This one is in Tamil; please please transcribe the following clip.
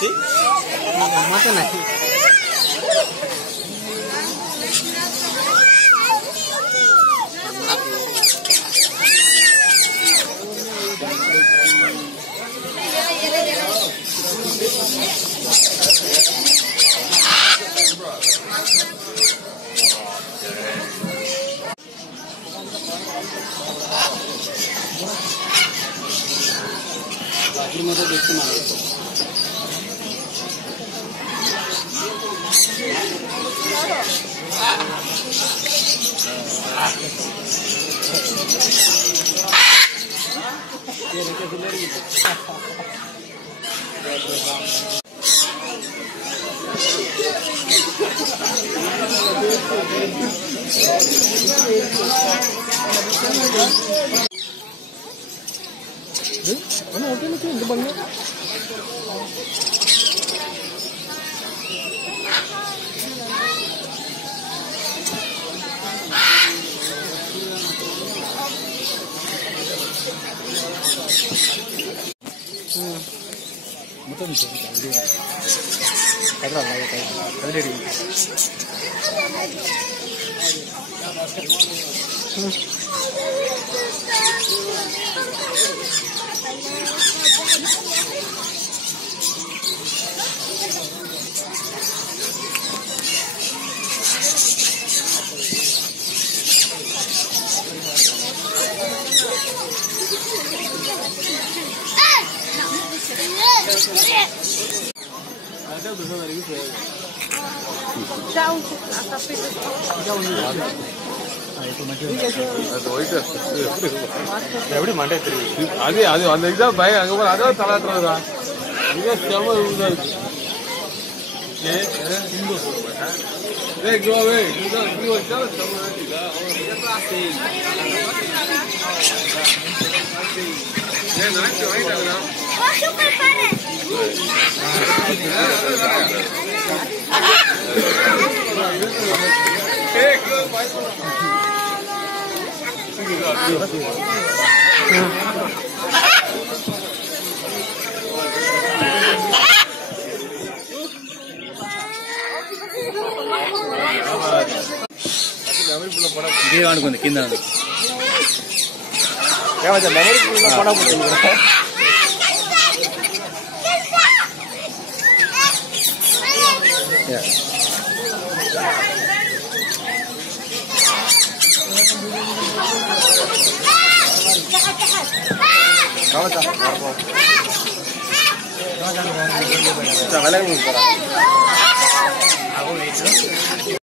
¿Sí? Mata na. Ini mata dekte na. Ano hotel itu yang depannya? Betul betul betul. Kadang lagi kayak ada di. Ada bersama lagi saya. Jauh, tapi jauh ni. itu macam. அது போயிட்டு. எப்படி மண்டே தெரியும். அது அந்த எக்ஸாம் பய அங்க போற அத தலாட்றதா. இது செம ஊதா இருக்கு. இந்து சொல்றேன். கோவே இது வச்சா செம இருக்குடா. அவங்க கிளாஸ் நான் வாங்கிட்டாங்களா? சூப்பர் பாரு. కొంచెం కింద Sama lagi